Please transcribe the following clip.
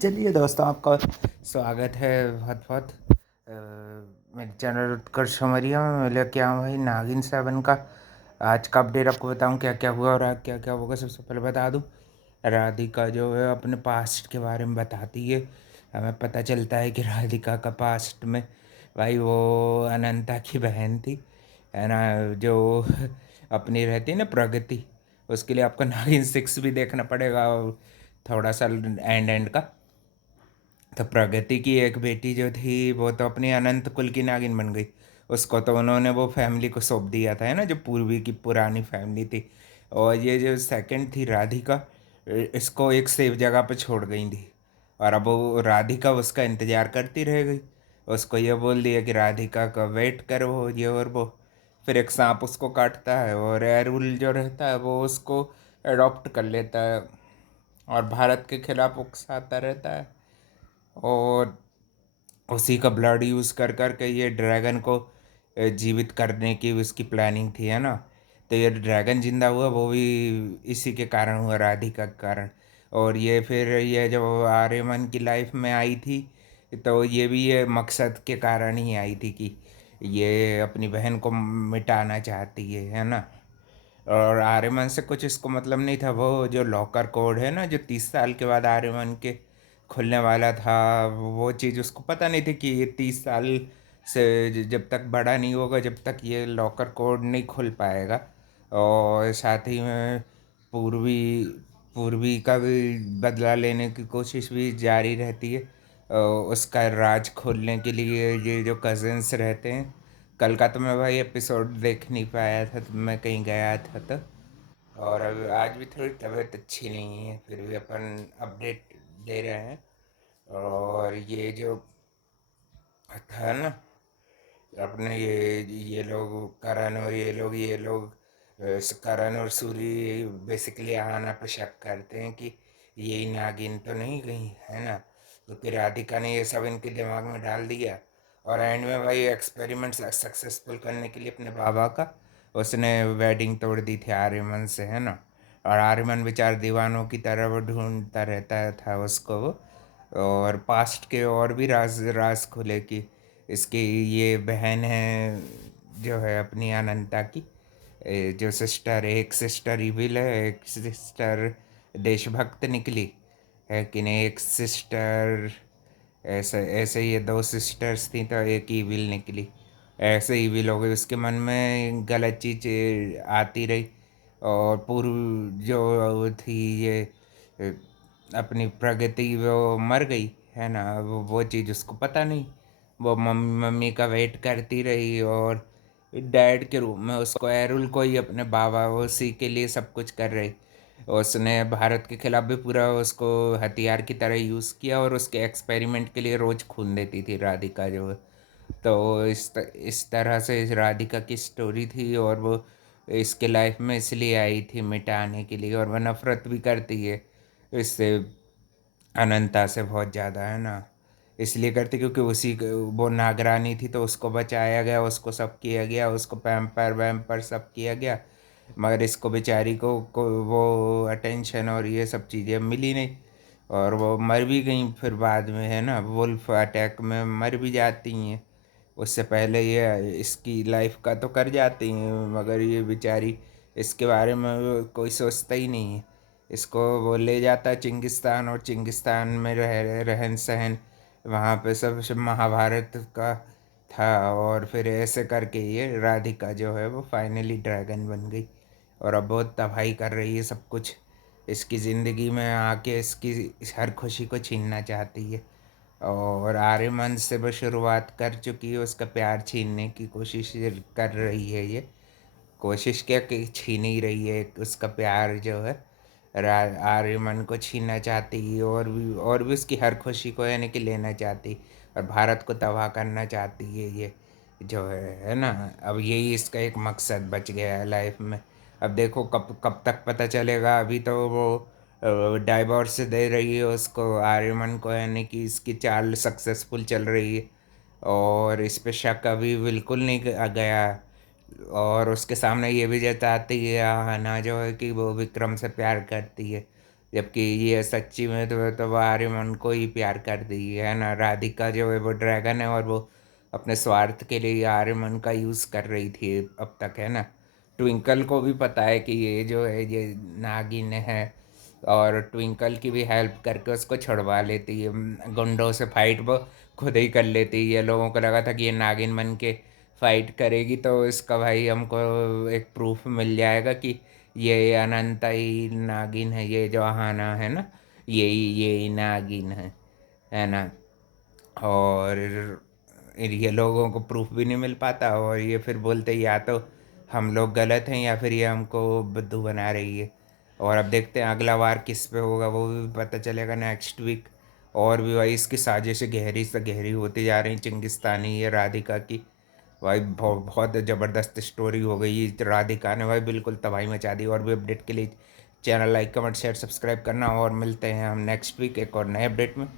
चलिए दोस्तों, आपका स्वागत है बहुत बहुत मेरे चैनल उत्कर्ष समरिया में। मैं लेके आऊँ भाई नागिन 7 का आज का अपडेट। आपको बताऊँ क्या क्या हुआ और आगे क्या क्या होगा। सबसे पहले बता दूँ, राधिका जो है अपने पास्ट के बारे में बताती है। हमें पता चलता है कि राधिका का पास्ट में भाई वो अनंता की बहन थी, है ना, जो अपनी रहती है ना प्रगति। उसके लिए आपको नागिन 6 भी देखना पड़ेगा, थोड़ा सा एंड एंड का। तो प्रगति की एक बेटी जो थी वो तो अपनी अनंत कुल की नागिन बन गई। उसको तो उन्होंने वो फैमिली को सौंप दिया था, है ना, जो पूर्वी की पुरानी फैमिली थी। और ये जो सेकंड थी राधिका, इसको एक सेफ जगह पे छोड़ गई थी। और अब वो राधिका उसका इंतज़ार करती रह गई। उसको ये बोल दिया कि राधिका का वेट करो, ये और वो। फिर एक सांप उसको काटता है और एरुल जो रहता है वो उसको अडॉप्ट कर लेता है और भारत के खिलाफ उकसाता रहता है। और उसी का ब्लड यूज़ कर कर के ये ड्रैगन को जीवित करने की उसकी प्लानिंग थी, है ना। तो ये ड्रैगन जिंदा हुआ वो भी इसी के कारण हुआ, राधिका के कारण। और ये फिर ये जब आर्यमन की लाइफ में आई थी तो ये भी ये मकसद के कारण ही आई थी कि ये अपनी बहन को मिटाना चाहती है ना। और आर्यमन से कुछ इसको मतलब नहीं था। वो जो लॉकर कोड है ना, जो 30 साल के बाद आर्यमन के खुलने वाला था, वो चीज़ उसको पता नहीं थी कि ये 30 साल से जब तक बड़ा नहीं होगा जब तक ये लॉकर कोड नहीं खुल पाएगा। और साथ ही में पूर्वी पूर्वी का भी बदला लेने की कोशिश भी जारी रहती है। उसका राज खोलने के लिए ये जो कज़न्स रहते हैं। कल का तो मैं भाई एपिसोड देख नहीं पाया था, तो मैं कहीं गया था तो। और अब आज भी थोड़ी तबीयत अच्छी नहीं है, फिर भी अपन अपडेट दे रहे हैं। और ये जो था ना अपने ये लोग करण और ये लोग करण और सूरी बेसिकली आना पे शक करते हैं कि यही नागिन तो नहीं गई, है ना। तो फिर राधिका ने ये सब इनके दिमाग में डाल दिया। और एंड में भाई एक्सपेरिमेंट सक्सेसफुल करने के लिए अपने बाबा का उसने वेडिंग तोड़ दी थी आर्यमन से, है ना। और आर्यमन बेचार दीवानों की तरह वो ढूंढता रहता था उसको वो। और पास्ट के और भी राज राज खुले कि इसकी ये बहन है जो है अपनी अनंता की, जो सिस्टर, एक सिस्टर इविल है, एक सिस्टर देशभक्त निकली है कि नहीं। एक सिस्टर ऐसे ऐसे ये दो सिस्टर्स थी तो एक इविल निकली। ऐसे इविल हो गई, उसके मन में गलत चीज़ आती रही। और पूर्व जो थी ये अपनी प्रगति वो मर गई, है ना। वो चीज़ उसको पता नहीं। वो मम्मी मम्मी का वेट करती रही और डैड के रूप में उसको एरुल को ही अपने बाबा उसी के लिए सब कुछ कर रही। उसने भारत के खिलाफ भी पूरा उसको हथियार की तरह यूज़ किया और उसके एक्सपेरिमेंट के लिए रोज़ खून देती थी राधिका जो है। तो इस तरह से इस राधिका की स्टोरी थी। और वो इसके लाइफ में इसलिए आई थी मिटाने के लिए। और वह नफरत भी करती है इससे, अनंता से बहुत ज़्यादा, है ना। इसलिए करती क्योंकि वो नागरानी थी तो उसको बचाया गया, उसको सब किया गया, उसको पैम्पर वैम्पर सब किया गया। मगर इसको बेचारी को वो अटेंशन और ये सब चीज़ें मिली नहीं। और वो मर भी गई फिर बाद में, है ना, वुल्फ अटैक में मर भी जाती हैं। उससे पहले ये इसकी लाइफ का तो कर जाती हैं, मगर ये बेचारी इसके बारे में कोई सोचता ही नहीं है। इसको वो ले जाता है चिंगिस्तान और चिंगिस्तान में रहन सहन वहाँ पे सब महाभारत का था। और फिर ऐसे करके ये राधिका जो है वो फाइनली ड्रैगन बन गई और अब बहुत तबाही कर रही है सब कुछ। इसकी ज़िंदगी में आके इसकी हर खुशी को छीनना चाहती है। और आर्यमन से वो शुरुआत कर चुकी है, उसका प्यार छीनने की कोशिश कर रही है ये। कोशिश क्या कि छीन ही रही है उसका प्यार जो है। आर्यमन को छीनना चाहती है और भी उसकी हर खुशी को यानी कि लेना चाहती। और भारत को तबाह करना चाहती है ये जो है ना। अब यही इसका एक मकसद बच गया है लाइफ में। अब देखो कब कब तक पता चलेगा। अभी तो वो डाइवोर्स दे रही है उसको, आर्यमन को, यानी कि इसकी चाल सक्सेसफुल चल रही है। और इस पे शक अभी बिल्कुल नहीं गया। और उसके सामने ये भी जताती है ना जो है कि वो विक्रम से प्यार करती है। जबकि ये सच्ची में तो वो आर्यमन को ही प्यार कर दी है ना। राधिका जो है वो ड्रैगन है और वो अपने स्वार्थ के लिए आर्यमन का यूज़ कर रही थी अब तक, है ना। ट्विंकल को भी पता है कि ये जो है ये नागिन है, और ट्विंकल की भी हेल्प करके उसको छुड़वा लेती है। गुंडों से फाइट वो खुद ही कर लेती है। ये लोगों को लगा था कि ये नागिन बन के फाइट करेगी तो इसका भाई हमको एक प्रूफ मिल जाएगा कि ये अनंता ही नागिन है, ये जो आहाना है ना, ये ही नागिन है ना। और ये लोगों को प्रूफ भी नहीं मिल पाता, और ये फिर बोलते या तो हम लोग गलत हैं या फिर ये हमको बुद्धू बना रही है। और अब देखते हैं अगला वार किस पे होगा, वो भी पता चलेगा नेक्स्ट वीक। और भी भाई इसकी साजिशें गहरी से गहरी होती जा रही। चिंगिस्तानी ये राधिका की भाई बहुत बहुत ज़बरदस्त स्टोरी हो गई। राधिका ने भाई बिल्कुल तबाही मचा दी। और भी अपडेट के लिए channel like comment share subscribe करना, और मिलते हैं हम नेक्स्ट वीक एक और नए अपडेट में।